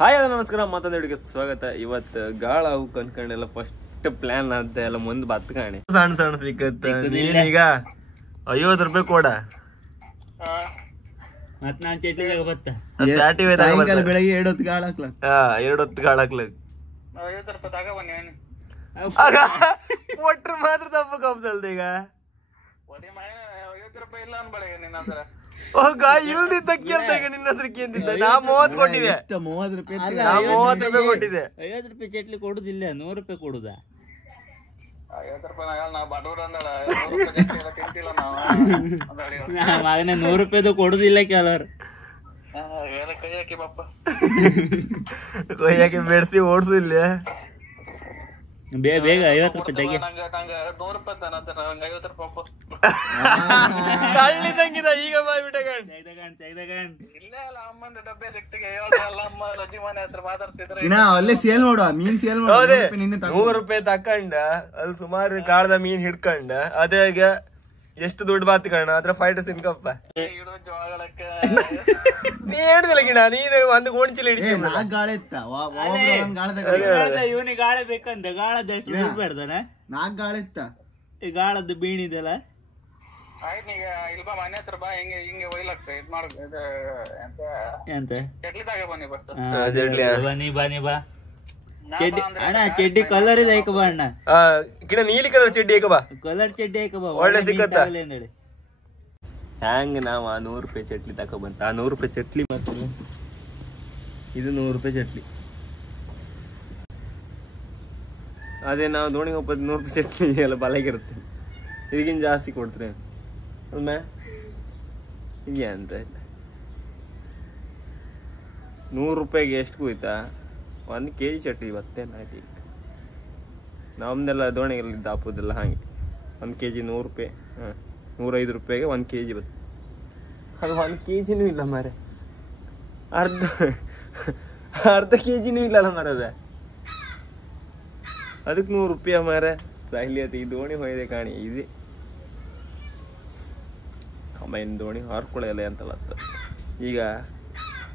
Hi ನಮಸ್ಕಾರ, ಮತ್ತೊಂದು ಹಿಡಿಗೆ ಸ್ವಾಗತ. ಇವತ್ತು ಗಾಳ ಅವು ಕನ್ಕೊಂಡೆಲ್ಲ ಫಸ್ಟ್ ಪ್ಲಾನ್ ಅಂತ ಎಲ್ಲ ಮುಂದೆ ಬತ್ ಕಾಣಿ ಸಣ್ಣ ಸಣ್ಣ ಸಿಕ್ಕತ್ತ. ನೀನೀಗ 50 ರೂಪಾಯಿ ಕೊಡ ಮತ್ ನಾನ್ ಚಟ್ಲಿದಾಗ ಬತ್ತ ಬೆಳಗ್ಗೆ 2 ಹೊತ್ತು ಗಾಳ ಹಾಕ್ಲ. 2 ಹೊತ್ತು ಗಾಳ ಹಾಕ್ಲಕ್ 50 ರೂಪಾಯಿ ತಗ ಬನ್ನಿ. ಒಟ್ರ ಮಾತ್ರ ತಪ್ಪ ಕಬ್ಸಲ್ದ ಈಗ 50 ರೂಪಾಯಿ ಇಲ್ಲ ಅನ್ಬೇಡ ನಿನ್ನ ಹತ್ರ. ಇಲ್ದಿದ್ದ ಕೇಳ್ತಾ ಈಗ ನಿನ್ನ ಹತ್ರ ಕೇಂತಿದ್ದ. ನಾ 30 ಕೊಟ್ಟಿದೆ, 30 ರೂಪಾಯಿ 30 ರೂಪಾಯಿ ಕೊಟ್ಟಿದೆ. 50 ರೂಪಾಯಿ ಚಟ್ಲಿ ಕೊಡುದಿಲ್ಲ, 100 ರೂಪಾಯಿ ಕೊಡುದ. 50 ರೂಪಾಯಿ ನಾವು ಬಡವರು ಅಂದಳ, 100 ರೂಪಾಯಿ ತಿಂತಿಲ್ಲ ನಾವು. ಮಗನೇ 100 ರೂಪಾಯಿದು ಕೊಡುದಿಲ್ಲ ಕೆಲವರು. ಕೈ ಹಾಕಿ ಬಪ್ಪ, ಕೊಯ್ಯಾಕೆ ಬೆಡ್ಸಿ ಓಡಿಸಿಲ್ಲ. ಬೇಗ 50 ರೂಪಾಯಿ ತೆಗಿ. ನಂಗೆ 100 ರೂಪಾಯಿ ತಾನ ಅಂತ ನಂಗೆ 50 ರೂಪಾಯಿ ಕಳ್ಳಿ ತಂಗಿದ ಈಗ ಮಾಡ್ಬಿಟ್ಟ. ಇಲ್ಲೇ ಅಲ್ಲ ಅಮ್ಮಂದು ಡಬ್ಬೆ ಸಿಕ್ತಿಗೆ ಅಲ್ಲ ಅಮ್ಮ ರಜಿ ಮನೆ ಹತ್ರ ಮಾತಾಡ್ತಿದ್ರೆ ಅಲ್ಲೇ ಸೇಲ್ ಮಾಡುವ ಮೀನ್ ಸೇಲ್ ಹೌದೇ. 100 ರೂಪಾಯಿ ತಕೊಂಡ ಅದು ಸುಮಾರು ಕಾಳದ ಮೀನ್ ಹಿಡ್ಕೊಂಡ ಅದೇ ಈಗ ಎಷ್ಟು ದುಡ್ಡು ಬಾತ್ ಕಣ ಅದ್ರ ಫೈಟ್ ತಿನ್ಕಪ್ಪ. ಇಡೋ ಜೋಗಳಕ್ಕೆ ನೀ ಹೇಳ್ದಿಲ್ಲ ಗಿಣ, ನೀನು ಒಂದು ಗೋಣಿಚೀಲ ಹಿಡಿದ. 4 ಗಾಳ ಇತ್ತ ಇವನಿಗೆ ಗಾಳ ಬೇಕಂತ ಗಾಳದ ಎಷ್ಟು ದುಡ್ಡು ಬೇಡ್ದಾನ. 4 ಗಾಳ ಇತ್ತ. ಈ ಗಾಳದ್ದು ಬೀಣಿದಲ್ಲ ಆಯ್ತು. ಈಗ ಇಲ್ಬಾ ಮನೆ ಹತ್ರ ಬಾ, ಹಿಂಗೆ ಹಿಂಗೆ ಒಯ್ಲಕ್ಕ ಇದ್ ಮಾಡ ಎಂತ ಚಟ್ಲಿದಾಗ ಬನ್ನಿ ಬಸ್. ಬನ್ನಿ ಬಾ. ಚಡ್ಡಿ ಅಣ್ಣ, ಚಡ್ಡಿ ಕಲರ್ ಇದೆ ಐಕ ಬಾ ಅಣ್ಣ. ಗಿಡ ನೀಲಿ ಕಲರ್ ಚಡ್ಡಿ ಐಕ ಬಾ, ಕಲರ್ ಚಡ್ಡಿ ಐಕ ಬಾ, ಒಳ್ಳೆ ಸಿಕ್ಕತ್ತ. ಹೇಳಿ ಹ್ಯಾಂಗ ನಾವ್ 100 ರೂಪಾಯಿ ಚಟ್ಲಿ ತಕೊಬಂತ. 100 ರೂಪಾಯಿ ಚಟ್ಲಿ ಮತ್ತೆ ಇದು 100 ರೂಪಾಯಿ ಚಟ್ಲಿ. ಅದೇ ನಾವು ದೋಣಿಗೆ ಒಬ್ಬ 100 ರೂಪಾಯಿ ಚಟ್ಲಿ ಎಲ್ಲ ಬಲಗಿರುತ್ತೆ. ಇದಕ್ಕಿಂತ ಜಾಸ್ತಿ ಕೊಡ್ತಾರೆ ಒಮ್ಮೆ. ಈಗ ಅಂತ 100 ರೂಪಾಯಿಗೆ ಎಷ್ಟು ಕೂಯ್ತಾ? 1 kg ಚಟ್ಲಿ ಬತ್ತೇನಾಯ್ತು. ಈಗ ನಮ್ದೆಲ್ಲ ದೋಣಿಗೆಲ್ಲ ದಾಪುದೆಲ್ಲ ಹಾಗೆ 1 kg 100 ರೂಪಾಯಿ. 105 ರೂಪಾಯಿಗೆ 1 kg ಬತ್ತು. ಅದು 1 kgನೂ ಇಲ್ಲ ಮಾರೆ, ಅರ್ಧ kgನೂ ಇಲ್ಲಲ್ಲ ಮರದ. ಅದಕ್ಕೆ 100 ರೂಪಾಯಿ ಮಾರೆ. ಸಾಯ್ಲಿ ಅದು ಈ ದೋಣಿ ಹೊಯ್ದೆ ಕಾಣಿ ಇದೆ ಕಮ್ಮೈನ್ ದೋಣಿ ಹಾರ್ಕೊಳ್ಳಲ್ಲ ಅಂತಲ್ಲ. ಈಗ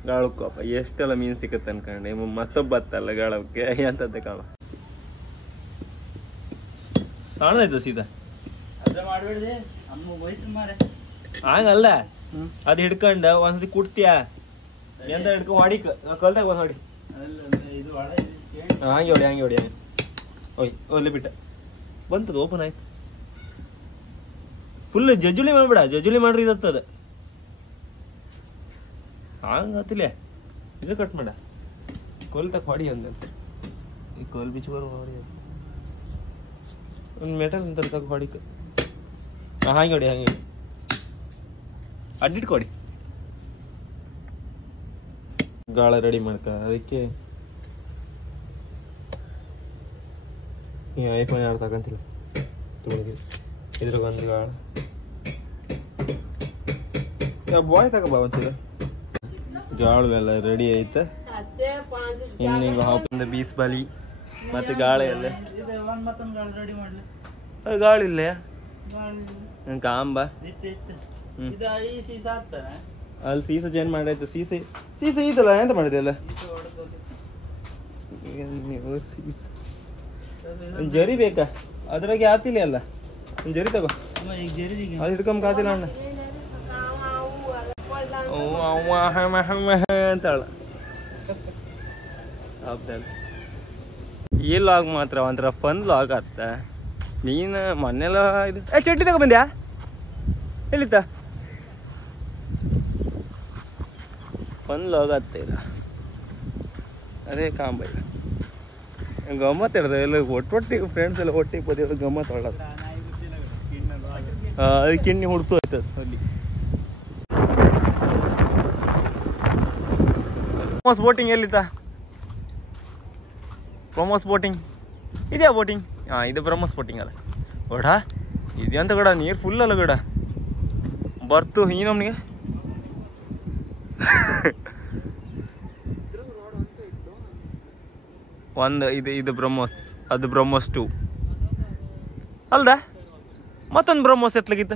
ಗಾಳಕ್ಕಪ್ಪ ಎಷ್ಟೆಲ್ಲ ಮೀನು ಸಿಕ್ಕತ್ತೆ ಅನ್ಕೊಂಡೆ. ಮತ್ತೊಬ್ಬ ಬತ್ತಲ್ಲ ಗಾಳಕ್ಕೆ ಎಂತದ್ದೆ ಕಾಳ ಕಾಣಾಯ್ತು ಸೀದಾ. ಮಾಡ್ಬೇಡ್ದೆ ಅಮ್ಮ ಹೋಯ್ತು ಮಾರೆ. ಹಂಗಲ್ಲ, ಅದ್ ಹಿಡ್ಕೊಂಡ ಒಂದ್ಸತಿ ಕುಟ್ತೀಯ ಎಂತ ಹಿಡ್ಕೊ ಹೊಡಿ, ಕಲ್ದಾಗ ಒಂದ್ ಹೊಡಿ. ಹಂಗೆ ಹೊಡಿ ಓಯ್ ಒಳ್ಳೆ ಬಿಟ್ಟ ಬಂತದ. ಓಪನ್ ಆಯ್ತು. ಫುಲ್ ಜಜ್ಜುಳಿ ಮಾಡ್ಬೇಡ, ಜಜ್ಜುಳಿ ಮಾಡ್ರಿ ಇದತ್ತದ. ಹಂಗ ಹತ್ತಿಲ್ಲ ಇದು ಕಟ್ ಮಾಡ. ಕೋಲ್ ತಕ ಹೊಡಿ ಅಂದ, ಈ ಕೋಲ್ ಬಿಚ್ಚುವರು ಹೊಡಿ. ಒಂದು ಮೆಟಲ್ ಅಂತ ತಗ ಹೊಡಿಕ. ಹಾಂಗೆ ಹೊಡಿ, ಹಾಂಗೆ ಅಡ್ಡಿಟ್ಕೊಡಿ. ಗಾಳ ರೆಡಿ ಮಾಡ್ಕ. ಅದಕ್ಕೆ ಐಫೋನ್ ಯಾರು ತಗೊಂತಿಲ್ಲ. ಇದ್ರಾಗ ಒಂದು ಗಾಳ ಬಾಯ್ ತಗೋಬಾ ಒಂಚೂರ. ಗಾಳೆಲ್ಲ ರೆಡಿ ಐತ. ಇನ್ನೀಗ ಹಾಪಿಂದ ಬೀಸ್ ಬಾಲಿ ಮತ್ತೆ ಗಾಳೆ ಎಲ್ಲ ಗಾಳಿಲ್ಲ ಕಾಂಬ. ಅಲ್ಲಿ ಸೀಸ ಚೇಂಜ್ ಮಾಡೈತೆ. ಸೀಸ ಇದಲ್ಲ ಎಂತ ಮಾಡಿದೆ ಅಲ್ಲ. ಒಂದು ಜರಿ ಬೇಕಾ? ಅದ್ರಾಗೆ ಆತಿಲ್ಲ ಅಲ್ಲ, ಒಂದು ಜರಿ ತಗೋ. ಅದು ಹಿಡ್ಕೊಂಬ ಕಾತಿಲ್ಲ ಅಣ್ಣ ಅಂತಾಳ. ಈ ಲಾಗ್ ಮಾತ್ರ ಒಂಥರ ಫನ್ ಲಾಗ್ ಆತ. ನೀನು ಮೊನ್ನೆಲ್ಲ ಇದು ಚಟ್ಲಿ ತಗೋ ಬಂದ್ಯಾ? ಎಲ್ಲಿತ್ತ? ಫನ್ ಲಾಗ್ ಆಗ್ತಾ ಇಲ್ಲ. ಅದೇ ಕಾಂಬ ಇಲ್ಲ ಗಮ್ಮತ್ ಇರ್ತದೆ. ಎಲ್ಲ ಒಟ್ಟೊಟ್ಟಿಗೆ ಫ್ರೆಂಡ್ಸ್ ಎಲ್ಲ ಒಟ್ಟಿಗೆ ಬದಿಯಲ್ಲ ಗಮ್ಮತ್ ಒಳ್ಳದ. ಅದು ಕಿಣ್ಣಿ ಹುಡ್ತು ಆಯ್ತದ ಅಲ್ಲಿ. ಪ್ರಮೋಸ್ ಬೋಟಿಂಗ್ ಎಲ್ಲಿತ್ತ? ಪ್ರಮೋಸ್ ಬೋಟಿಂಗ್ ಇದೆಯಾ? ಬೋಟಿಂಗ್ ಇದು ಬ್ರಹ್ಮಸ್ ಬೋಟಿಂಗ್ ಅಲ್ಲ ಗಡ. ಇದೆ ಅಂತ ಗಡ, ನೀರು ಫುಲ್ ಅಲ್ಲ ಗಡ. ಬರ್ತು ಈ ನಮ್ನಿಗೆ ಒಂದು ಇದು ಬ್ರಹ್ಮೋಸ್, ಅದು ಬ್ರಹ್ಮೋಸ್ 2 ಅಲ್ದ. ಮತ್ತೊಂದು ಬ್ರಹ್ಮೋಸ್ ಎತ್ಲಾಗಿತ್ತ,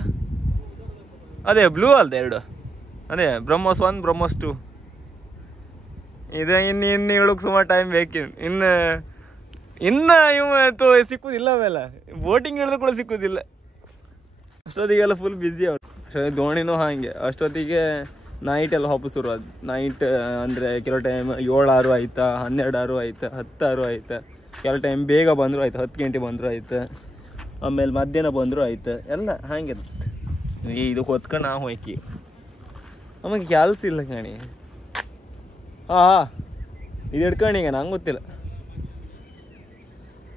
ಅದೇ ಬ್ಲೂ ಅಲ್ದ 2. ಅದೇ ಬ್ರಹ್ಮೋಸ್ 1 ಬ್ರಹ್ಮೋಸ್ 2. ಇದು ಇನ್ನು ಹೇಳಕ್ ಸುಮಾರು ಟೈಮ್ ಬೇಕಿನ್ ಇನ್ನು ಇವ ಸಿಕ್ಕುದಿಲ್ಲ ಅವೆಲ್ಲ ಬೋಟಿಂಗ್ ಹೇಳಿದ್ರು ಕೂಡ ಸಿಕ್ಕುದಿಲ್ಲ. ಅಷ್ಟೊತ್ತಿಗೆಲ್ಲ ಫುಲ್ ಬ್ಯುಸಿ ಅವ್ರು. ಅಷ್ಟೊತ್ತಿಗೆ ದೋಣಿನೂ ಹಾಗೆ ಅಷ್ಟೊತ್ತಿಗೆ ನೈಟ್ ಎಲ್ಲ ವಾಪಸ್ ಶುರು ಅದು. ನೈಟ್ ಅಂದರೆ ಕೆಲವು ಟೈಮ್ 7-6 ಆಯ್ತಾ, 12-6 ಆಯ್ತಾ, 10-6 ಆಯ್ತಾ, ಕೆಲವು ಟೈಮ್ ಬೇಗ ಬಂದರೂ ಆಯ್ತು, 10 ಗಂಟೆ ಬಂದರೂ ಆಯ್ತು, ಆಮೇಲೆ ಮಧ್ಯಾಹ್ನ ಬಂದರೂ ಆಯ್ತು, ಎಲ್ಲ ಹಾಗೆ ಇದು ಹೊತ್ಕೊಂಡು ನಾವು ಹೋಯ್ಕಿ ನಮಗೆ ಕೆಲಸ ಇಲ್ಲ ಕಣಿ. ಇದು ಹಿಡ್ಕಣೀಗ ನಂಗೆ ಗೊತ್ತಿಲ್ಲ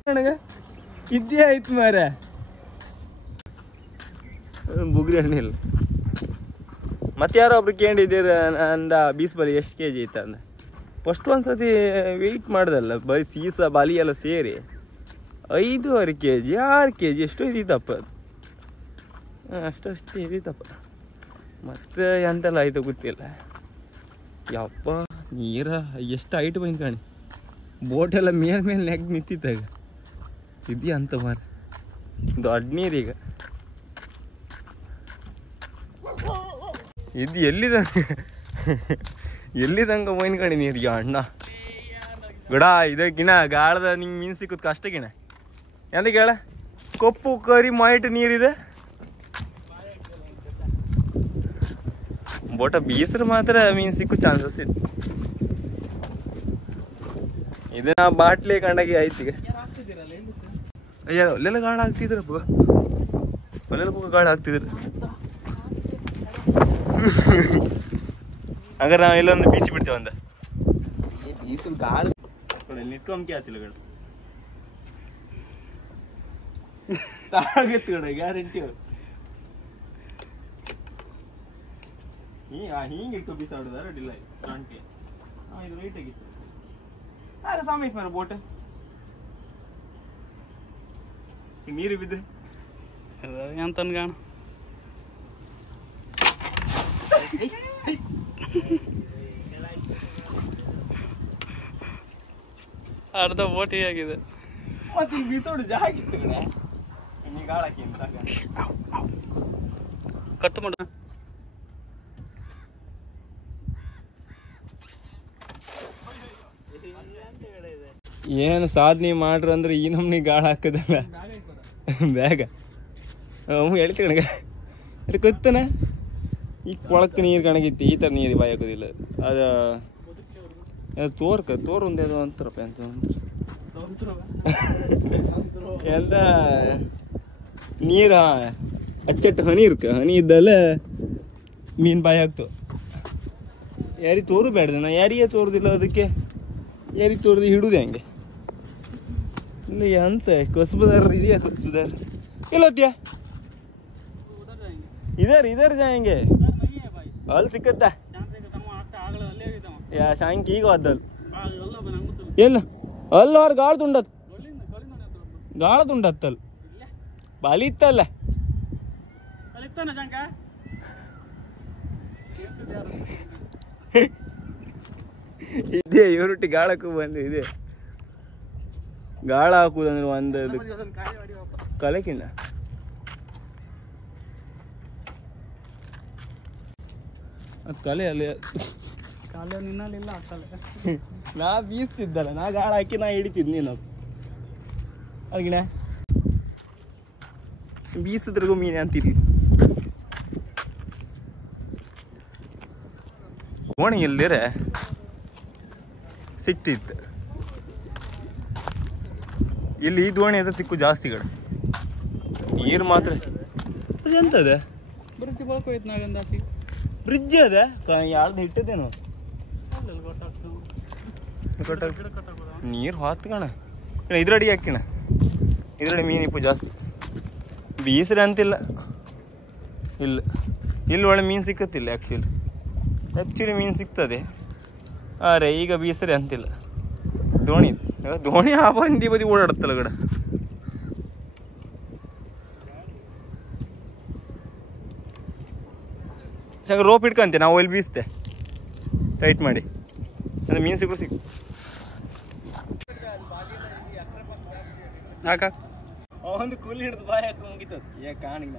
ನನಗೆ ಇದ್ದೇ ಆಯ್ತು ಮಾರ ಬುಗ್ರಿ ಹಣ್ಣಿಲ್ಲ. ಮತ್ತೆ ಯಾರೋ ಒಬ್ರು ಕೇಳಿದ್ದೀರ ಅಂದ ಬೀಸ್ಬಲಿ ಎಷ್ಟು ಕೆ ಜಿ ಇತ್ತು ಅಂದ. ಫಸ್ಟ್ ಒಂದ್ಸತಿ ವೆಯ್ಟ್ ಮಾಡ್ದಲ್ಲ ಬರೀ ಸೀಸ ಬಾಲಿ ಎಲ್ಲ ಸೇರಿ 5.5 kg 6 kg ಎಷ್ಟು ಇದ್ದಿತ್ತಪ್ಪ ಅದು. ಅಷ್ಟೇ ಇದ್ದಿತ್ತಪ್ಪ. ಮತ್ತೆ ಎಂತೆಲ್ಲ ಆಯಿತು ಗೊತ್ತಿಲ್ಲ. ಯಪ್ಪ ನೀರ ಎಷ್ಟು ಹೈಟ್ ಬಂದು ಕಾಣಿ, ಬೋಟೆಲ್ಲ ಮೇಲೆ ನೆಗ್ ನಿಂತಿತ್ತಾಗ. ಇದೆಯಾ ಅಂತ ಮಾರ ದೊಡ್ಡ ನೀರೀಗ. ಇದು ಎಲ್ಲಿದಂಗ ಹೋಯ್ನ್ ಕಣಿ ನೀರಿಗೆ ಅಣ್ಣ ಗಿಡ ಇದ ಗಿಣ ಗಾಳದ ನಿಂಗೆ ಮೀನು ಸಿಕ್ಕುದು ಕಷ್ಟ ಗಿಣ. ಎಂದ ಕೇಳ ಕಪ್ಪು ಕರಿ ಮೈಟ್ ನೀರಿದೆ. ಬೋಟ ಬೀಸ್ರೆ ಮಾತ್ರ ಮೀನು ಸಿಕ್ಕೋ ಚಾನ್ಸಸ್ ಇದೆ. ಇದನ್ನ ಬಾಟ್ಲಿ ಕಂಡಾಗಿ ಆಯ್ತು ಈಗ. ಅಯ್ಯ ಅಲ್ಲೆಲ್ಲ ಗಾಳ ಹಾಕ್ತಿದ್ರಪ್ಪ, ಅಲ್ಲೆಲ್ಲ ಗಾಳ ಹಾಕ್ತಿದ್ರು. ಹಾಗಾದ್ರೆ ನಾವು ಇಲ್ಲೊಂದು ಬೀಸಿ ಬಿಡ್ತೇವೆ ಅಂದ ನಿತ್ಕೊಂಬಿಕೆ ಆತಿಲ್ಲ ಗಡ ತಾಗತ್ತು ಗಡ ಗ್ಯಾರಂಟಿ. ಹಿಂಗೆ ಇಟ್ಟು ಬೀಸಾಡುದಾರ ಅಡ್ಡಿಲ್ಲ ಕಾಂಟಿ. ಇದು ರೈಟ್ ಆಗಿತ್ತು ಆಗ ಸಮಯ ಮಾರ ಬೋಟ್ ನೀರು ಬಿದ್ದೆ ಎಂತನ್ ಕಾಣ ಅರ್ಧ ಬೋಟಿ ಆಗಿದೆ. ಮತ್ತೆ ಈಗ ಬೀಸೋಡು ಜಾಗಿತ್ತು ಈಗ ಗಾಳಕ್ಕೆ ಅಂತ ಕಟ್ಟು ಮಾಡ. ಏನು ಸಾಧನೆ ಮಾಡ್ರ ಅಂದ್ರೆ ಈ ನಮ್ನಿ ಗಾಳ ಹಾಕದಲ್ಲ ಬ್ಯಾಗ ಹೇಳ್ತಿ ಕಣಗ ಅದು ಗೊತ್ತನ. ಈ ಕೊಳಕ್ಕೆ ನೀರು ಕಣಗಿತ್ತು, ಈ ಥರ ನೀರು ಬಾಯಿ ಹಾಕೋದಿಲ್ಲ. ಅದು ತೋರ್ ಒಂದೇದು ಅಂತಾರಪ್ಪ ಅಂತ ಎಲ್ಲ ನೀರು ಅಚ್ಚಟ್ಟು ಹನಿ ಹನಿ ಇದ್ದಲ್ಲ ಮೀನು ಬಾಯಿ ಹಾಕ್ತು. ಯಾರಿಗೆ ತೋರು ಬೇಡ್ದೆ ನಾ ಯಾರಿಗೆ ತೋರುದಿಲ್ಲ, ಅದಕ್ಕೆ ಯಾರಿಗೆ ತೋರ್ದು ಹಿಡುದೆ ಹಂಗೆ. ಇಲ್ಲ ಎಂತ ಕಸ್ಬದಾರ ಇದೆಯಾ ಕಸ್ಬದಾರ ಇಲ್ಲತ್ಯಾ इधर जाएंगे अल सिक्कत या शाइन की को अदल एल अल और गाड़ तुंडत गाड़ तुंडतल बाली इत्तಲ್ಲ ಅಲ್ಲಿತ್ತಾನ ಜಂಕ ಇದೆ ಇವರೊಟ್ಟಿ ಗಾಳಕ್ಕೂ ಬಂದು ಇದೆ. ಗಾಳ ಹಾಕುದಂದ್ರೆ ಒಂದು ಕಲೆ ಕಿಣ್ಣ ಅದು ಕಲೆ ಅಲ್ಲಿ ಕಾಲ ನಿನ್ನಲ್ಲಿಲ್ಲ ಕಲೆ. ನಾ ಬೀಸ್ತಿದ್ದಲ್ಲ, ನಾ ಗಾಳ ಹಾಕಿ ನಾ ಹಿಡಿತಿದ್ ನೀನು ಅಲ್ಗಿಣ ಬೀಸಿದ್ರಿಗೂ ಮೀನು ಅಂತೀರಿ. ಕೋಣಿ ಎಲ್ಲಿರೆ ಸಿಕ್ತಿತ್ತು. ಇಲ್ಲಿ ಈ ದೋಣಿ ಅದ ಸಿಕ್ಕು ಜಾಸ್ತಿ ಕಡೆ ನೀರು ಮಾತ್ರ. ಅದೆಂತದ ಬ್ರಿಡ್ಜ್ ಬಳಕೋಯ್ತು ನಾಗಂದಾಸಿ ಬ್ರಿಡ್ಜ್ ಅದ ಯಾರ್ದು ಇಟ್ಟದೇನು ನೀರು ಹಾತ್ಕಣ ಇದ್ರಡಿ ಹಾಕಿಣ. ಇದ್ರಡಿ ಮೀನಿಪ್ಪು ಜಾಸ್ತಿ ಬೀಸ್ರೆ ಅಂತಿಲ್ಲ. ಇಲ್ಲ ಇಲ್ಲಿ ಒಳ್ಳೆ ಮೀನು ಸಿಕ್ಕತ್ತಿಲ್ಲ. ಆ್ಯಕ್ಚುಲಿ ಮೀನು ಸಿಗ್ತದೆ, ಅರೆ ಈಗ ಬೀಸ್ರೆ ಅಂತಿಲ್ಲ. ದೋಣಿ ಆ ಬಂದಿ ಬದಿ ಓಡಾಡುತ್ತಲ್ಲ ಗಡ. ಸಾಗ ರೋಪ್ ಇಟ್ಕೊಂತೆ ನಾವು ಅಲ್ಲಿ ಬೀಸ್ತೆ ಟೈಟ್ ಮಾಡಿ ಅಂದರೆ ಮೀನು ಸಿಕ್ಕೂ ಸಿಕ್ಕು. ಒಂದು ಕೂಲಿ ಹಿಡಿದು ಬಾಯಿ ಹಾಕಿ ಮುಗಿತದ ಯಾ ಕಾಣಿಗ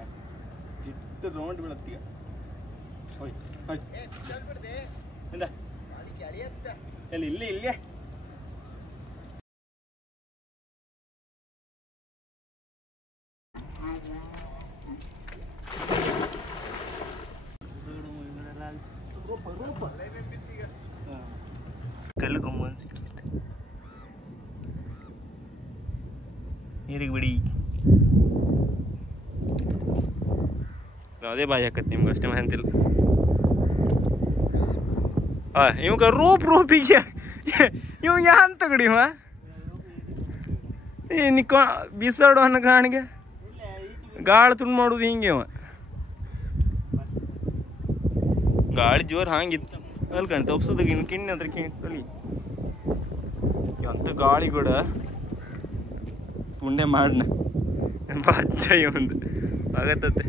ಇಟ್ಟು ರೌಂಡ್ ಬೀಳತ್ತೀಗ. ಹೋಯ್ ಹೋಯ್ ಎಂದ ಇಲ್ಲಿ ಇಲ್ಲೇ ಕಲ್ಲುಗೊಮ್ಮ ನೀರಿಗೆ ಬಿಡಿ ಅದೇ ಬಾಯಿ ಹಾಕತ್ತೆ ನಿಮ್ಗೆ ಅಷ್ಟೇ ಮಾಹಿತಿಲ್ಲ ಇವಾಗ ರೂಪಿಗೆ ಇವ ಯಾನ್ ತಗಡಿ ಇವ ನಿಕ್ಕ ಬಿಸಾಡು ಅನ್ನೋ ಕಾಣಿಗೆ ಗಾಳಿ ತುಂಡು ಮಾಡುದು ಹಿಂಗೆ ಇವ ಗಾಳಿ ಜೋರು ಹಂಗಿತ್ತು ಅಲ್ಲಿ ಕಣ್ ತಪ್ಸೋದು ಕಿಣ್ಣಿ ಅದ್ರ ಕಲಿ ಅಂತ ಗಾಳಿ ಕೂಡ ಪುಣ್ಯ ಮಾಡ್ನ ಬಚ್ಚ ಒಂದು ಆಗತ್ತೆ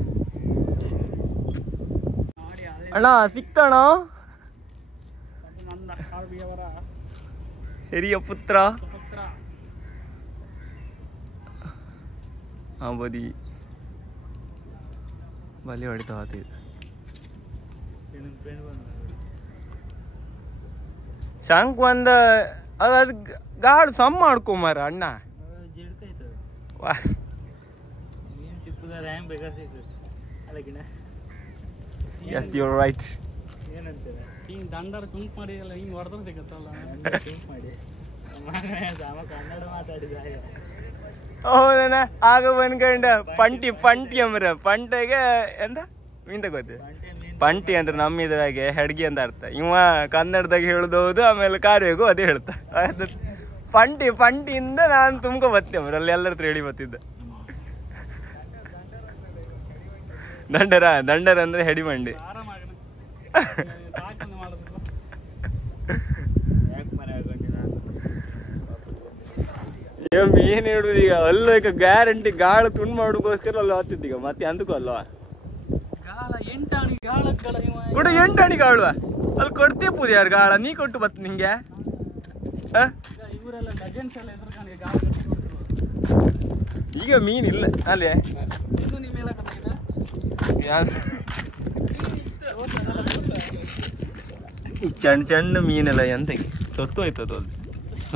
ಅಣ್ಣ ಸಿಕ್ತಣ್ಣ ಹಿರಿಯ ಪುತ್ರ ಬದಿ ಬಲಿ ಹೊಡಿತಾ ಹೋಗ್ತಿದ್ದ ಶಂಕ್ ಒಂದ ಅದ್ ಗಾಡ್ ಸಮ್ ಮಾಡ್ಕೊಂಬಾರ ಅಣ್ಣ ಎಸ್ ಯು ರೈಟ್ ಹಿಂಗ್ ದಂಡರ್ ಕುಂಕ್ ಮಾಡಿ ಎಲ್ಲ ಹಿಂಗ್ ಹೊಡೆದ್ರೆ ಸಿಗತ್ತಲ್ಲ ಹೌದಣ್ಣ ಆಗ ಬಂದ್ಕಂಡ ಪಂಟಿ ಅಂಬ್ರ ಪಂಟೆಗೆ ಎಂತ ಮೀನ್ ತಗೋತಿ ಪಂಟಿ ಅಂದ್ರೆ ನಮ್ಮ ಇದ್ರಾಗೆ ಹೆಡ್ಗಿ ಅಂತ ಅರ್ಥ ಇವ ಕನ್ನಡದಾಗ ಹೇಳುದೌದು ಆಮೇಲೆ ಕಾರ್ಯಗೂ ಅದೇ ಹೇಳ್ತಾ ಪಂಟಿಯಿಂದ ನಾನು ತುಂಬ್ಕೊ ಬತ್ತೆ ಅವ್ರಲ್ಲಿ ಎಲ್ಲರ ಹತ್ರ ಹೇಳಿ ಬತ್ತಿದ್ದ ದಂಡರ ಅಂದ್ರೆ ಹೆಡಿ ಮಂಡಿ ಮೀನ್ ಹಿಡುದು ಈಗ ಅಲ್ಲ ಗ್ಯಾರಂಟಿ ಗಾಳ ತುಂಡು ಮಾಡೋಕ್ಕೋಸ್ಕರ ಅಲ್ಲಿ ಹತ್ತಿದ್ದೀಗ ಮತ್ತೆ ಅಂತಕ್ಕೂ ಅಲ್ವಾ ಕೂಡ 8 ಅಡಿ ಗಾಳುವ ಅಲ್ಲಿ ಕೊಡ್ತೀಯ ಪೂಜೆ ಯಾರು ಗಾಳ ನೀ ಕೊಟ್ಟು ಬತ್ ನಿಂಗೆ ಈಗ ಮೀನಿಲ್ಲ ಅಲ್ಲೇ ಈ ಸಣ್ಣ ಮೀನೆಲ್ಲ ಎಂತಗೆ ಸೊತ್ತು ಹೋಯ್ತದ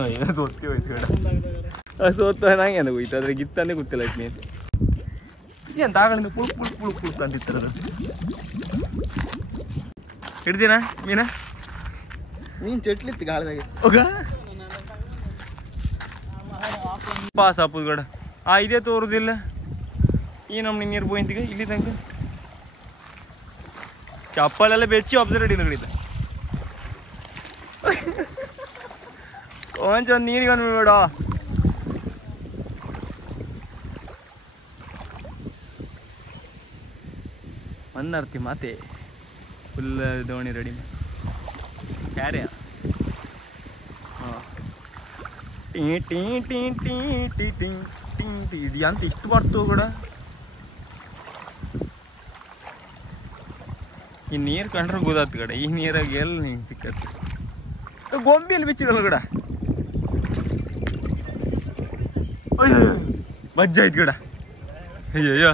ಅಲ್ಲಿ ಸೊತ್ತಿ ಹೋಯ್ತು ಬೇಡ ಸೋತ್ತು ನಂಗೆ ಅಂತ ಹೋಯ್ತು ಅದ್ರಾಗ ಇತ್ತಂದೇ ಗೊತ್ತಿಲ್ಲ ಮೀನು ಏನು ತಾಗಳಿಂದ ಪುಳುಕ್ ಅಂತಿತ್ತದ ಹಿಡ್ದಿನ ಮೀನ್ ಚೆಟ್ಲಿತ್ತು ಗಾಳದಾಗ ಹೋಗ ಪಾಸ್ ಹಾಪುದು ಗಡ ಇದೇ ತೋರುದಿಲ್ಲ ಈ ನಮ್ನಿ ನೀರು ಪೋಯಿಂತಿಗೆ ಇಲ್ಲಿ ತನಕ ಚಪ್ಪಲೆಲ್ಲ ಬೆಚ್ಚಿ ಅಬ್ಸರ್ವ್ ಹಿಡಿದ ಕೊಂಚ ನೀರಿಗೆ ಬಂದ್ಬಿಡ ಒಂದರ್ತಿ ಮಾತೆ ಫುಲ್ ದೋಣಿ ರೆಡಿ ಕ್ಯಾರೆ ಅಂತ ಇಷ್ಟು ಬರ್ತವ ಕೂಡ ಈ ನೀರು ಕಂಡ್ರೆ ಗೊತ್ತಾತ್ ಕಡೆ ಈ ನೀರಾಗ ಎಲ್ಲಿ ಹಿಂಗೆ ಸಿಕ್ಕತ್ತೆ ಗೊಂಬೆಯಲ್ಲಿ ಬಿಚ್ಚಿರಲ್ಲ ಕಡ ಅಯ್ಯೋ ಮಜ್ಜ ಆಯ್ತು ಕಡ ಅಯ್ಯಯ್ಯೋ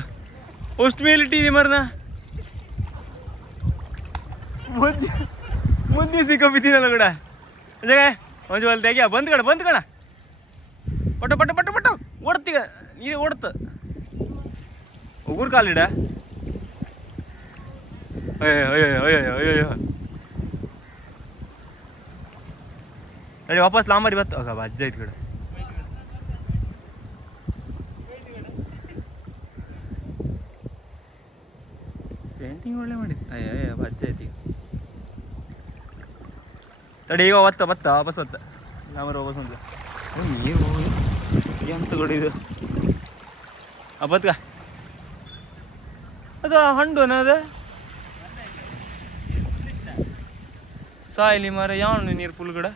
ಅಷ್ಟು ಮೇಲೆ ಇಟ್ಟಿದ್ದೀನಿ ಮರನ ಮುದ್ದೆ ಸಿಕ್ಕಿದ್ದೀನಲ್ಲ ಕಡ ಜಗ ಒಂದು ಅಲ್ಲಿ ತೆಗಿಯ ಬಂದ್ ಕಣ ಪಟ್ಟ ಓಡ್ತೀಗ ನೀರು ಓಡ್ತ ಉಗುರು ಕಾಲಿಡ ಅಯ್ಯೋ ನಡಿ ವಾಪಸ್ ಲಾಂಬರಿ ಬತ್ತ ಅಜ್ಜ ಆಯ್ತು ಕಡೆ ಪೇಂಟಿಂಗ್ ಒಳ್ಳೆ ಮಾಡಿತ್ತು ಅಯ್ಯ ಅಜ್ಜ ಆಯ್ತು ಈಗ ತಡಿ ಈಗ ಬತ್ತ ವಾಪಸ್ ಬತ್ತ ಲಾಂಬರ್ ವಾಪಸ್ ಅಂತ ನೀರು ಎಂತ ಕೊಡಿದು ಬತ್ಕ ಅದು ಹಂಡು ಅನ್ನೋದು ಸಾಯ್ಲಿ ಮಾರ ಯಾವನು ನೀರು ಫುಲ್ ಗಿಡ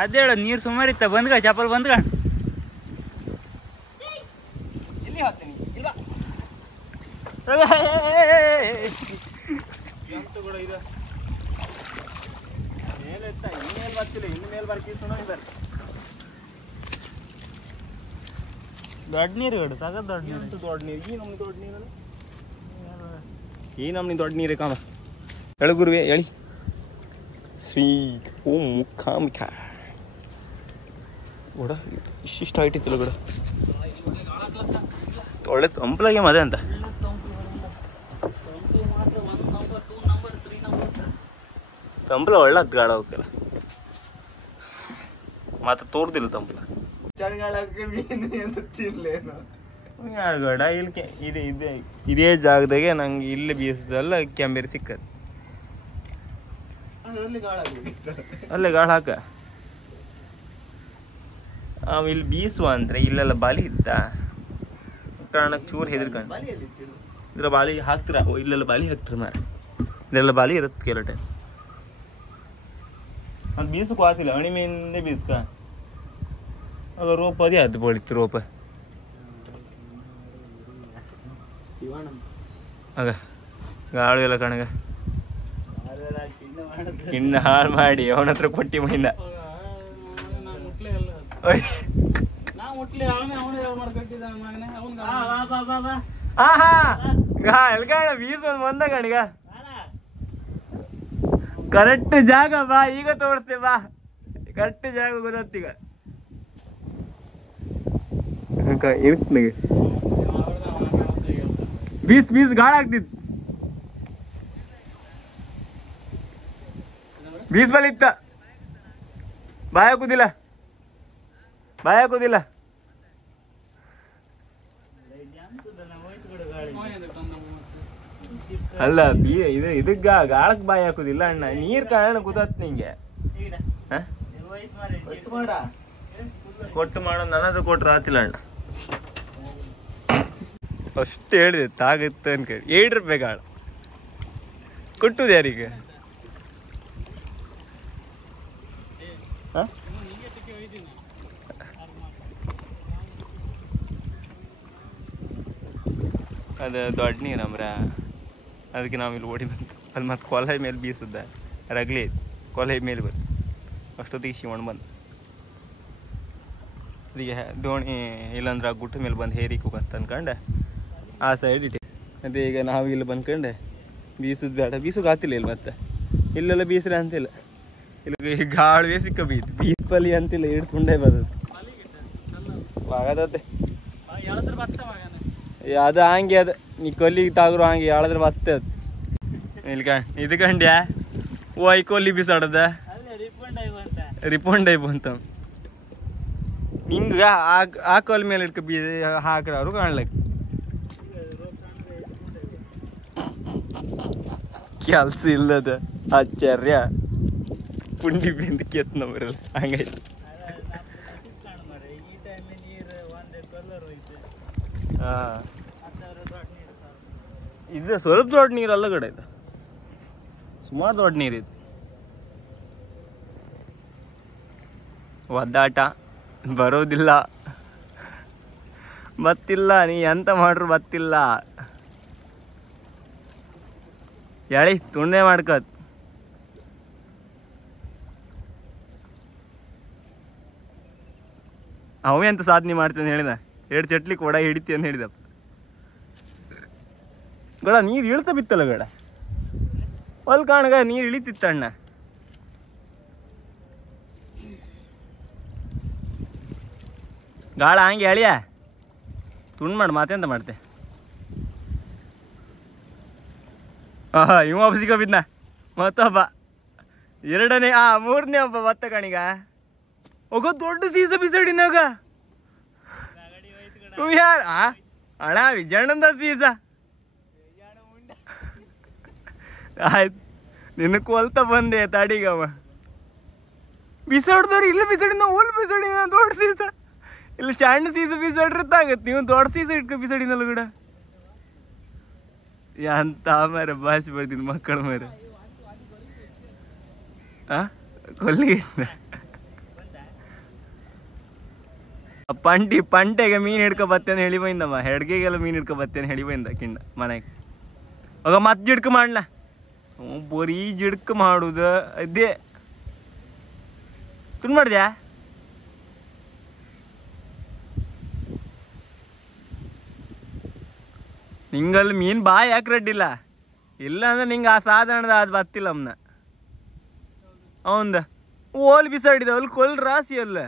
ಅದೇ ಹೇಳ ನೀರು ಸುಮಾರು ಇತ್ತ ಬಂದ್ಗ ಚಪ್ಪಲ್ ಬಂದ್ಗ ಇಲ್ಲಿ ಹಾಕ್ತೀನಿ ಇಲ್ಲ ಎಂತ ಕೂಡ ಇದು ಮೇಲೆ ಎತ್ತ ಇನ್ನೇನು ಬರ್ತಿಲ್ಲ ಇನ್ನು ಮೇಲೆ ಬರ್ಕಿ ಸುಣ ಇದ್ದಾರೆ ದೊಡ್ಡ ನೀರು ಗಡು ತಗದ್ ದೊಡ್ಡ ನೀರು ದೊಡ್ಡ ನೀರು ಈ ನಮ್ನಿ ದೊಡ್ಡ ನೀರು ಕಾಮ ಎಳಗುರುವೆ ಎಳಿ ಸ್ವೀಟ್ ಓ ಮುಖ ಕೂಡ ಇಷ್ಟಿಷ್ಟ ಆಯ್ತಿತ್ತು ಕೂಡ ಒಳ್ಳೆ ತಂಪಲಾಗೆ ಮದೆ ಅಂತ ತಂಪಲ ಒಳ್ಳೆ ಗಾಳ ಹೋಗಲ್ಲ ಮತ್ತೆ ತೋರ್ದಿಲ್ಲ ತಂಪಲ ಚಳಿಗಾಲಕ್ಕೆ ಮೀನು ಅಂತ ತಿನ್ಲೇನು ಗಡ ಇಲ್ಲಿ ಇದೇ ಜಾಗದಾಗೆ ನಂಗೆ ಇಲ್ಲಿ ಬೀಸದಲ್ಲ ಕ್ಯಾಂಬೇರಿ ಸಿಕ್ಕದು ಅದರಲ್ಲಿ ಗಾಳ ಹೋಗಿತ್ತು ಅಲ್ಲೇ ಗಾಳ ಹಾಕ ಅವ್ ಇಲ್ಲಿ ಬೀಸುವ ಅಂದ್ರೆ ಇಲ್ಲೆಲ್ಲ ಬಾಲಿ ಇತ್ತ ಕಾರಣ ಚೂರು ಹೆದರ್ಕೊಂಡು ಬಲಿಯಲ್ಲಿತ್ತು ಇದ್ರ ಬಾಲಿ ಹಾಕ್ತಿರ ಇಲ್ಲೆಲ್ಲ ಬಾಲಿ ಹಾಕ್ತಿರ ಮಾರ ಇದೆಲ್ಲ ಬಾಲಿ ಇರುತ್ತೆ ಕೆಲವು ಟೈಮ್ ಅದು ಬೀಸಕ್ಕೆ ಆತಿಲ್ಲ ಅಣಿಮೆಯಿಂದೇ ಬೀಸ್ಕ ಆಗ ರೋಪ ಅದೇ ಅದು ಬಳಿತ್ತು ರೋಪ ಆಗ ಗಾಳು ಎಲ್ಲ ಕಣಗ ಕಿಣ್ಣ ಹಾಳು ಮಾಡಿ ಅವನ ಹತ್ರ ಕೊಟ್ಟಿ ಮೈಂದ ಬೀಸ್ ಒಂದ್ ಬಂದ ಕಣಿಗ ಕರೆಕ್ಟ್ ಜಾಗ ಬಾ ಈಗ ತೋರಿಸ್ತೇ ಬಾ ಕರೆಕ್ಟ್ ಜಾಗ ಗೊತ್ತೀಗ ಇರ್ತನಿಗೆ ಬೀಸ್ ಗಾಳ ಆಗ್ತಿತ್ತು ಬೀಸ್ ಬಲಿ ಇತ್ತ ಬಾಯ ಹಾಕುದಿಲ್ಲ ಅಲ್ಲ ಇದಕ್ಕ ಗಾಳಕ್ ಬಾಯಿ ಹಾಕುದಿಲ್ಲ ಅಣ್ಣ ನೀರ್ ಕಾರಣ ಗೊತ್ತಾತ್ ನಿಂಗೆ ಕೊಟ್ಟು ಮಾಡೋ ನನ್ನದು ಕೊಟ್ರು ಆತಿಲ್ಲ ಅಣ್ಣ ಅಷ್ಟು ಹೇಳಿದೆ ತಾಗುತ್ತೆ ಅನ್ಕೇಳಿ ₹7 ಗಾಳ ಕೊಟ್ಟುದು ಯಾರಿಗೆ ಅದು ದೊಡ್ಡ ನೀರು ಅಂಬ್ರ ಅದಕ್ಕೆ ನಾವು ಇಲ್ಲಿ ಓಡಿ ಬಂತು ಅದು ಮತ್ತೆ ಕೊಲೆ ಮೇಲೆ ಬೀಸದ ರಗ್ಲಿ ಐತಿ ಕೊಲೆ ಮೇಲೆ ಬಂತು ಅಷ್ಟೊತ್ತಿಗೆ ಶಿವಣ್ಣ ಬಂದು ಅದಕ್ಕೆ ದೋಣಿ ಇಲ್ಲಾಂದ್ರೆ ಆ ಗುಟ್ಟ ಮೇಲೆ ಬಂದು ಹೇರಿಕೆ ಹೋಗತ್ತ ಅನ್ಕಂಡೆ ಆ ಸೈಡ್ ಇಟ್ಟೆ ಅದೇ ಈಗ ನಾವು ಇಲ್ಲಿ ಬಂದ್ಕೊಂಡೆ ಬೀಸುದು ಬೇಡ ಬೀಸುಗೆ ಆತಿಲ್ಲ ಇಲ್ಲಿ ಮತ್ತೆ ಇಲ್ಲೆಲ್ಲ ಬೀಸ್ರೆ ಅಂತಿಲ್ಲ ಇಲ್ಲಿ ಗಾಳುವೆ ಸಿಕ್ಕ ಬೀಸ್ ಪಲಿ ಅಂತಿಲ್ಲ ಹಿಡ್ಕೊಂಡೇ ಬರ್ತದೆ ಆಗತ್ತೆ ಅದು ಹಂಗೆ ಅದು ನೀ ಕೊಲ್ಲಿಗೆ ತಾಗ್ರು ಹಂಗೆ ಹೇಳಿದ್ರೆ ಬರ್ತದೆ ಅದು ಇಲ್ಲಿ ಇದು ಕಂಡ್ಯಾ ಓ ಐ ಕೊಲ್ಲಿ ಬೀಸಾಡದ ರಿಪೋಂಡ್ ಐಬ್ ಅಂತ ಹಿಂಗ ಆ ಕೊಲ್ ಮೇಲೆ ಇಟ್ಕ ಹಾಕ್ರ ಅವರು ಕಾಣ್ಲಕ್ ಕೆಲ್ಸ ಇಲ್ಲದ ಆಶ್ಚರ್ಯ ಪುಂಡಿ ಬಿಂದ ಕೆತ್ ನಂಬರಲ್ಲ ಹಂಗಾಯ್ತು ಇದು ಸ್ವಲ್ಪ ದೊಡ್ಡ ನೀರಲ್ಲ ಕಡೆ ಇದು ಸುಮಾರು ದೊಡ್ಡ ನೀರಿದು ಒದ್ದಾಟ ಬರೋದಿಲ್ಲ ಬತ್ತಿಲ್ಲ ನೀ ಎಂತ ಮಾಡ್ರು ಬತ್ತಿಲ್ಲ ಹೇಳಿ ತುಂಡೆ ಮಾಡ್ಕತ್ ಅವ ಎಂತ ಸಾಧನೆ ಮಾಡ್ತೇನೆ ಹೇಳಿದ 2 ಚಟ್ಲಿ ಕೊಡ ಹಿಡಿತಿ ಅಂತ ಹೇಳಿದಪ್ಪ ಗಡ ನೀರು ಇಳ್ತಾ ಬಿತ್ತಲ್ಲ ಗಡ ಹೊಲ್ ಕಾಣಗ ನೀರು ಇಳಿತಿತ್ತಣ್ಣ ಗಾಳ ಹಂಗೆ ಎಳಿಯ ತುಂಡು ಮಾಡಿ ಮಾತೆಂತ ಮಾಡ್ತೆ ಇವ ಒಬ್ಬ ಸಿಕ್ಕೋಬಿದ್ನ ಮತ್ತೊಬ್ಬ 2ನೇ 3ನೇ ಒಬ್ಬ ಮತ್ತ ಕಣಿಗ ಹೋಗೋ ದೊಡ್ಡ ಸೀಸ ಬಿಸಾಡಿನಾಗ ಯಾರ ಅಣ್ಣ ವಿಜಯಣ್ಣಂದ ಸೀಸ ಆಯ್ತು ನಿನ್ನ ಕೊಲ್ತ ಬಂದೆ ತಾಡಿಗವ ಬಿಸಾಡ್ದವ್ರು ಇಲ್ಲ ಬಿಸಾಡಿ ನಾವು ಓಲ್ ಬಿಸಾಡಿ ದೊಡ್ಡ ಸೀಸ ಇಲ್ಲ ಸಣ್ಣ ಸೀಸ ಬಿಸಾಡ್ರತ್ತಾಗತ್ತೆ ನೀವು ದೊಡ್ಡ ಸೀಸ ಇಟ್ಕೊ ಬಿಸಾಡಿನಲ್ಲ ಕೂಡ ಎಂತ ಮಾರ ಭಾಷೆ ಬರ್ತೀನಿ ಮಕ್ಕಳ ಮಾರ ಕೊಲ್ಲಿಗೆ ಪಂಟೆಗೆ ಮೀನು ಹಿಡ್ಕೊ ಬತ್ತೇನೆ ಹೇಳಿ ಬೈಂದಮ್ಮ ಹೆಡ್ಗೆಗೆಲ್ಲ ಮೀನು ಹಿಡ್ಕೊ ಬತ್ತೇನೆ ಹೇಳಿ ಬೈಂದ ಕಿಂಡ ಮನೆಗೆ ಆಗ ಮತ್ತೆ ಜಿಡ್ಕ ಮಾಡ್ಲ ಬರೀ ಜಿಡ್ಕ ಮಾಡುದ ಇದೇ ತುಂಡು ಮಾಡಿದ್ಯಾ ನಿಂಗಲ್ಲಿ ಮೀನು ಬಾಯಿ ಯಾಕೆ ರೆಡ್ಡಿಲ್ಲ ಇಲ್ಲ ಅಂದ್ರೆ ನಿಂಗೆ ಆ ಸಾಧಾರಣದ ಅದು ಬತ್ತಿಲ್ಲ ಅಮ್ಮನ ಅವಂದ ಓಲ್ ಬಿಸಾಡಿದ ಅಲ್ಲಿ ಕೊಲ್ ರಾಸಿ ಅಲ್ಲ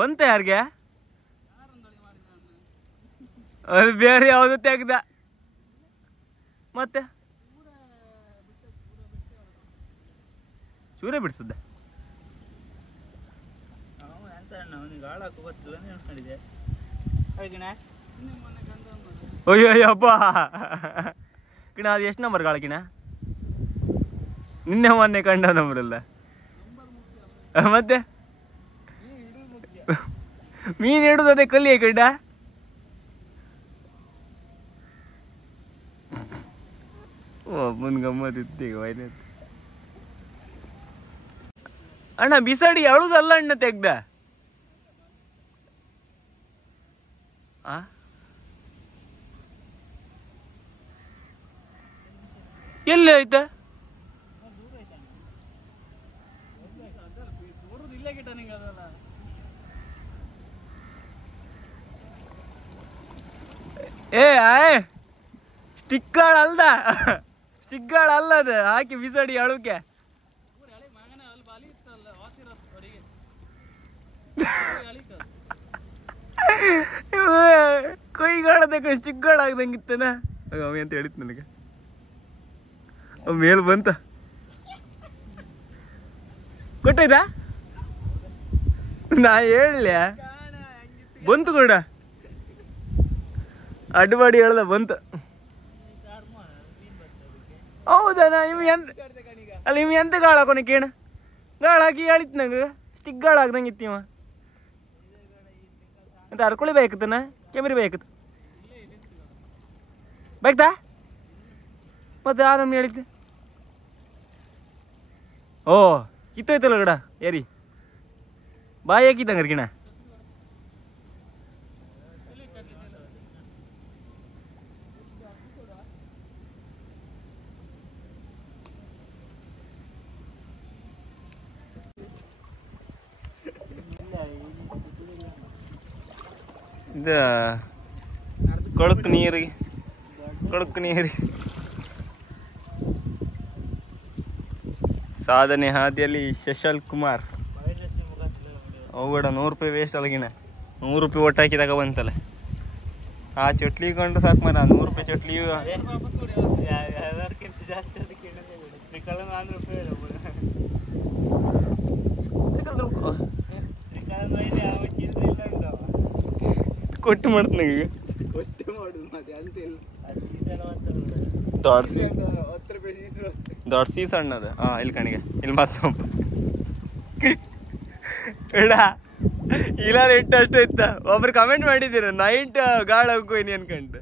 ಬಂತ ಯಾರಿಗೆ ಅದು ಬೇರೆ ಯಾವುದು ತೆಗ್ದ ಮತ್ತೆ ಚೂರೇ ಬಿಡ್ಸದ ಅಯ್ಯೋ ಅಯ್ಯಪ್ಪ ಕಿಣ ಅದು ಎಷ್ಟು ನಂಬರ್ ಗಾಳ ಕಿಣ ನಿನ್ನೆ ಮೊನ್ನೆ ಕಂಡ ನಂಬರಲ್ಲ ಮತ್ತೆ ಮೀನು ಹಿಡುದು ಅದೇ ಕಲ್ಲಿಯ ಕಡ್ಡ ಒಬ್ಬನ ಗಮ್ಮತ್ತಿತ್ತು ಈಗ ವೈದ್ಯ ಅಣ್ಣ ಬಿಸಾಡಿ ಅಳುದಲ್ಲ ಅಣ್ಣ ತೆಗ್ದ ಎಲ್ಲಿ ಆಯ್ತಾ ಸ್ಟಿಕ್ಗಳು ಅಲ್ದ ಸ್ಟಿಕ್ಗಳು ಅಲ್ಲ ಅದು ಹಾಕಿ ಬಿಸಾಡಿ ಅಳುಕೆ ಕೈಗಾಳದಕ್ಕ ಸ್ಟಿಕ್ಗಳಾಗ್ದಂಗಿತ್ತನ ಅವ ಅಂತ ಹೇಳಿತ್ ನನಗೆ ಮೇಲ್ ಬಂತ ಕೊಟ್ಟೈತ ನಾ ಹೇಳ ಬಂತು ಕೂಡ ಅಡ್ಡಬಾಡಿ ಹೇಳ್ದ ಬಂತು ಹೌದಾ ಇವ್ ಎಂತ ಅಲ್ಲ ಇವ್ ಎಂತ ಗಾಳ ಹಾಕೋಣ ಕೇಣ ಗಾಳ ಹಾಕಿ ಹೇಳಿತ್ ನಂಗೆ ಸ್ಟಿಕ್ ಗಾಳ ಹಾಕ್ದಂಗಿತ್ತು ಇವ ಅಂತ ಹರ್ಕೊಳ್ಳಿ ಬೇಕತ್ತನ ಕೆಮರಿ ಬೇಕತ್ತ ಬೇಕ್ತಾ ಮತ್ತೆ ಆ ನಮ್ಗೆ ಹೇಳಿದ್ದೆ ಓ ಕಿತ್ತೋಯ್ತಲ್ಲ ಗಡ ಏರಿ ಬಾಯಿ ಹಾಕಿದ್ದಂಗಾರ ಗಿಣ ಇದು ಕೊಳಕು ನೀರಿಗೆ ಸಾಧನೆ ಹಾದಿಯಲ್ಲಿ ಶಶಲ್ ಕುಮಾರ್ ಅವುಗಡ 100 ರೂಪಾಯಿ ವೇಸ್ಟ್ ಅಲ್ಲಗಿನ 100 ರೂಪಾಯಿ ಒಟ್ಟು ಹಾಕಿದಾಗ ಬಂತಲ್ಲ ಆ ಚಟ್ಲಿ ಕೊಂಡು ಸಾಕು ಮರ 100 ರೂಪಾಯಿ ಚಟ್ಲಿ ಕೊಟ್ಟು ಮಾಡ್ತ ನಂಗೆ ದೊಡ್ಡ ಸೀಸ ಅಣ್ಣದ ಇಲ್ಲಿ ಕಣಿಗೆ ಇಲ್ಲಿ ಮತ್ತೊಬ್ಬ ಇಡ ಇಲ್ಲ ಇಟ್ಟು ಅಷ್ಟು ಇತ್ತ ಒಬ್ರು ಕಮೆಂಟ್ ಮಾಡಿದ್ದೀರ ನೈಟ್ ಗಾಳ ಹಾಕೋಯ್ನಿ ಅನ್ಕಂಡು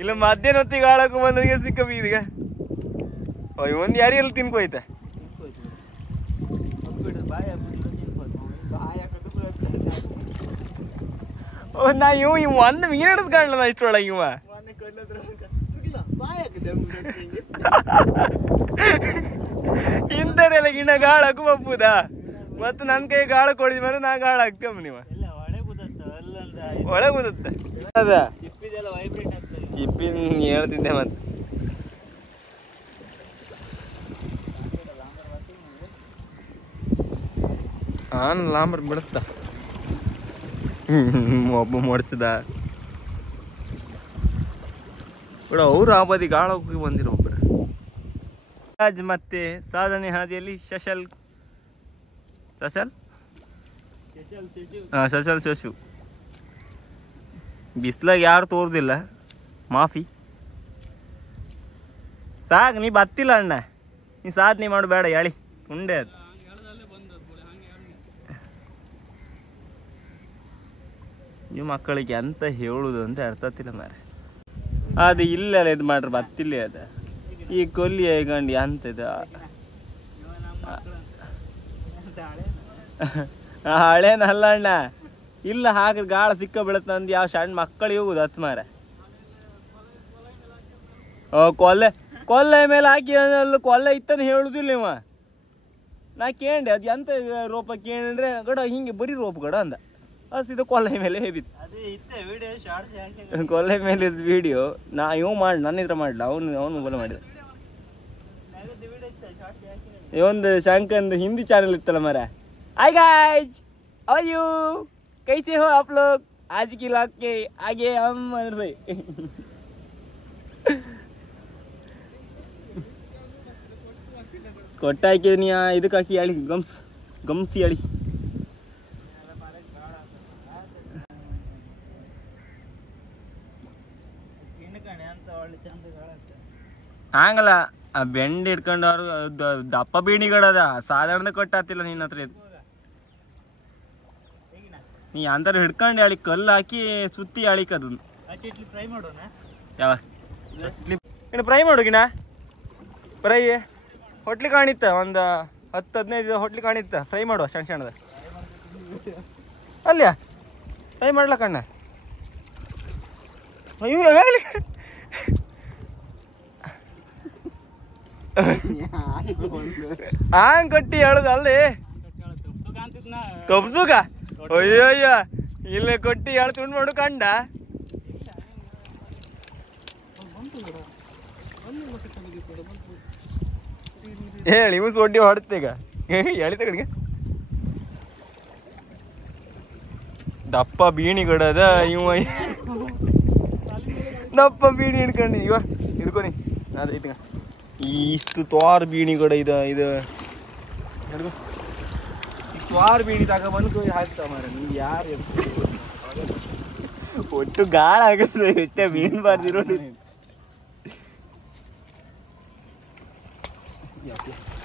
ಇಲ್ಲ ಮಧ್ಯಾಹ್ನ ಹೊತ್ತಿಗೆ ಗಾಳ ಹಾಕೋ ಬಂದದಿಗೆ ಸಿಕ್ಕ ಬೀದಿಗ ಒಂದು ಯಾರಿಗೆಲ್ಲ ತಿನ್ಕೋಯ್ತ ನಾ ಇವ್ ಒಂದು ಮೀನು ಹಿಡಿದು ಕಾಣಲ್ಲ ಇಷ್ಟೊಳಗೆ ಇವ ಇಂಥವ್ರೆಲ್ಲ ಗಿಣ್ಣ ಗಾಳ ಹಾಕುಬಪ್ಪುದಾ ಮತ್ತು ನನ್ನ ಕೈ ಗಾಳ ಕೊಡಿದ ಮೇಲೆ ನಾ ಗಾಳ ಹಾಕ್ತೇವ ನೀವ ಒಳಗೆ ಕೂದತ್ತೆ ಅದ ಚಿಪ್ಪಿನ ಹೇಳ್ತಿದ್ದೆ ಮತ್ತೆ ಲಾಂಬರ್ ಬಿಡುತ್ತ ಒಬ್ಬ ಮೊಡ್ಚದ ಬಿಡ ಅವ್ರು ಆ ಬದಿ ಗಾಳ ಹೋಗಿ ಬಂದಿರೋ ಒಬ್ಬರು ರಾಜ್ ಮತ್ತೆ ಸಾಧನೆ ಹಾದಿಯಲ್ಲಿ ಶಶಲ್ ಶಶು ಬಿಸ್ಲಾಗ ಯಾರು ತೋರ್ದಿಲ್ಲ ಮಾಫಿ ಸಾಕು ನೀ ಬತ್ತಿಲ್ಲ ಅಣ್ಣ ನೀ ಸಾಧನೆ ಮಾಡು ಬೇಡ ಹೇಳಿ ಉಂಡೆ ಅದು ನೀವು ಮಕ್ಕಳಿಗೆ ಅಂತ ಹೇಳುದು ಅಂತ ಅರ್ಥತಿಲ್ಲ ಮಾರ ಅದು ಇಲ್ಲೆಲ್ಲ ಇದು ಮಾಡ್ರಿ ಬತ್ತಿಲ್ಲ ಅದ ಈ ಕೊಲ್ಲಿ ಹೇಗಂಡು ಅಂತದ ಹಳೇನಲ್ಲ ಅಣ್ಣ ಇಲ್ಲ ಹಾಕ್ರಿ ಗಾಳ ಸಿಕ್ಕ ಬೀಳತ್ತ ಅಂದು ಯಾವ ಸಣ್ಣ ಮಕ್ಕಳಿಗೆ ಹೋಗುದು ಹತ್ತು ಮಾರ ಕೊಲ್ಲೆ ಮೇಲೆ ಹಾಕಿ ಅಲ್ಲ ಕೊಲ್ಲೆ ಇತ್ತಂದು ಹೇಳುದಿಲ್ಲ ಇವ ನಾ ಕೇಂಡೆ ಅದು ಎಂತ ರೋಪ ಕೇಂದ್ರೆ ಗಡ ಹಿಂಗೆ ಬರೀ ರೋಪ್ ಗಡ ಅಂದ ಇದು ಕೊಲ್ಲೆ ಮೇಲೆ ಹೇಬಿತ್ತು ಕೊಲೆ ಮೇಲೆ ವಿಡಿಯೋ ಇವ್ ಮಾಡಿ ನನ್ನ ಹತ್ರ ಮಾಡಲ ಅವನು ಮೊಬೈಲ್ ಮಾಡಿದ ಒಂದು ಶಂಕಂದು ಹಿಂದಿ ಚಾನಲ್ ಇತ್ತಲ್ಲ ಮರ hi guys how are you कैसे हो आप लोग आज की लाख के आगे हम ಕೊಟ್ಟಾಕಿ ನೀ ಇದಕ್ಕೆ ಹಾಕಿ ಹೇಳಿ ಗಮ್ಸಿ ಹೇಳಿ ಹಂಗಲ್ಲ ಆ ಬೆಂಡ್ ಹಿಡ್ಕೊಂಡು ಅವ್ರು ದಪ್ಪ ಬೀಣಿಗಳದ ಸಾಧಾರಣ ಕೊಟ್ಟಾತಿಲ್ಲ ನಿನ್ನ ಹತ್ರ ಇದು ನೀ ಅಂತರ ಹಿಡ್ಕೊಂಡು ಹೇಳಿ ಕಲ್ಲು ಹಾಕಿ ಸುತ್ತಿ ಹೇಳಿಕ್ ಅದು ಫ್ರೈ ಮಾಡೋಣ ಯಾವ ಫ್ರೈ ಮಾಡೋಗಿನ ಫ್ರೈ ಹೊಟ್ಲಿ ಕಾಣಿತ್ತ ಒಂದು 10-15 ಹೊಟ್ಲಿ ಕಾಣಿತ್ತ ಫ್ರೈ ಮಾಡುವ ಸಣ್ಣ ಸಣ್ಣದ ಅಲ್ಯ ಫ್ರೈ ಮಾಡ್ಲಕ್ಕಣ್ಣ ಅಯ್ಯೋ ಹಂಗ್ ಕೊಟ್ಟಿ ಹೇಳುದು ಅಲ್ಲಿ ಕಬ್ಸುಗ ಅಯ್ಯೋ ಅಯ್ಯ ಇಲ್ಲೇ ಕೊಟ್ಟಿ ಹೇಳು ತುಂಡು ಮಾಡು ಕಂಡ ಹೇಳಿ ಇವ್ ಸೊಡ್ಡಿ ಹೊಡುತ್ತೀಗ ಹೇಳಿದ ಕಡೆಗೆ ದಪ್ಪ ಬೀಣಿ ಕೊಡದ ಇವ ದಪ್ಪ ಬೀಣಿ ಹಿಡ್ಕೊಂಡು ಇವ ಹಿಡ್ಕೊನಿ ಅದೈತಿ ಇಷ್ಟು ತ್ವಾರ ಬೀಣಿ ಕೊಡ ಇದು ಹಿಡ್ಕೊ ತ್ವಾರ ಬೀಣಿ ತಗೊಬಂದು ಹಾಕ್ತಾವ ಮಾರ ನೀವು ಯಾರು ಒಟ್ಟು ಗಾಳ ಆಗತ್ತೆ ಎಷ್ಟೇ ಮೀನ್ ಬಾರ್ದಿರೋ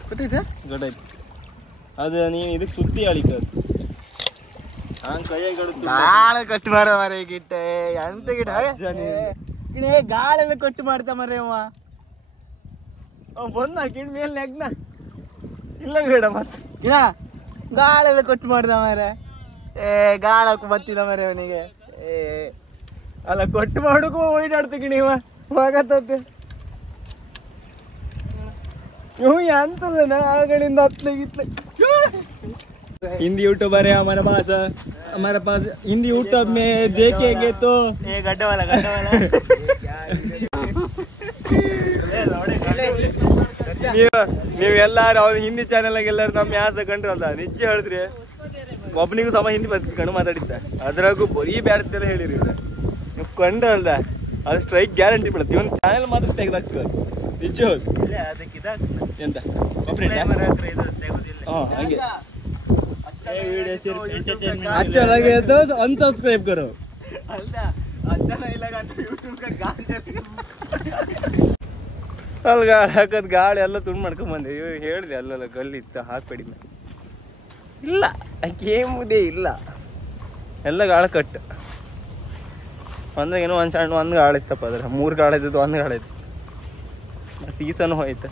ಗೊತ್ತೈತೆ ಗೊತ್ತಾಯ್ತು ಅದು ನೀನು ಇದಕ್ಕೆ ಸುತ್ತಿ ಅಳಿಕ ಹಂಗೆ ಕೈಯಾಗ ಗಾಳ ಕಟ್ಟು ಮಾರ ಮರ ಗಿಟ್ಟ ಎಂತ ಗಿಡ ಗಾಳೆಲ್ಲ ಕೊಟ್ಟು ಮಾಡ್ತಾ ಮರ ಅವ ಬಂದ ಗಿಡ ಮೇಲೆ ನೆಗ್ನ ಇಲ್ಲ ಬೇಡ ಮತ್ತೆ ಇನ್ನ ಗಾಳೆಲ್ಲ ಕೊಟ್ಟು ಮಾಡ್ದ ಮರ ಗಾಳಕ್ಕೂ ಬತ್ತಿದ ಮರ ಅವನಿಗೆ ಅಲ್ಲ ಕೊಟ್ಟು ಮಾಡೋಕ್ಕೂ ಓಡಾಡ್ತ ಗಿಣಿ ಇವ ಹೋಗತ್ತೆ ಇವು ಎಂತದ ಆಗಳಿಂದ ಹತ್ಲಿಗಿತ್ಲ हिंदी यूट्यूबर है हमारे पास हिंदी यूट्यूब में देखेंगे तो गड्ढा वाला ನೀವೆಲ್ಲಾರು ಅವ್ರು ಹಿಂದಿ ಚಾನೆಲ್ ಎಲ್ಲಾರು ನಮ್ಮ ಯಾಸ ಕಂಡ್ರಲ್ಲ ನಿಜ ಹೇಳಿದ್ರಿ ಒಬ್ಬನಿಗೂ ಸಮ ಹಿಂದಿ ಬದುಕೊಂಡು ಮಾತಾಡಿದ್ದ ಅದ್ರಾಗೂ ಬರೀ ಬ್ಯಾಡ್ತೆಲ್ಲ ಹೇಳಿರಿ ನೀವು ಕಂಡ್ರಲ್ದ ಅದು ಸ್ಟ್ರೈಕ್ ಗ್ಯಾರಂಟಿ ಬಿಡುತ್ತೆ ಒಂದು ಚಾನೆಲ್ ಮಾತ್ರ ತೆಗೆದಾಕ ನಿಜ ಹೌದು ಎಂತ ಹಂಗೆ अच्छा लगे तो अनसब्सक्राइब करो ಅಲ್ಲಿ ಗಾಳಿ ಹಾಕದ್ ಗಾಳಿ ಎಲ್ಲ ತುಂಡು ಮಾಡ್ಕೊಂಡ್ ಬಂದೆ ಹೇಳಿದೆ ಅಲ್ಲೆಲ್ಲ ಗಲ್ಲಿ ಇತ್ತು ಹಾಕ್ಬೇಡಿ ಇಲ್ಲ ಏಮುದೇ ಇಲ್ಲ ಎಲ್ಲ ಗಾಳ ಕಟ್ಟು ಒಂದಾಗ ಏನೋ ಒಂದು ಸಣ್ಣ ಒಂದು ಗಾಳ ಇತ್ತಪ್ಪ ಅದ್ರ 3 ಗಾಳ ಇದ್ದದ್ದು 1 ಗಾಳ ಇತ್ತು ಸೀಸನ್ ಹೋಯ್ತು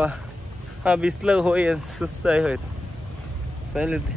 ಬಾ ಆ ಬಿಸ್ಲಾಗ ಹೋಗಿ ಸುಸ್ತಾಗಿ ಹೋಯ್ತು ಸೈಲಿದ್ದೆ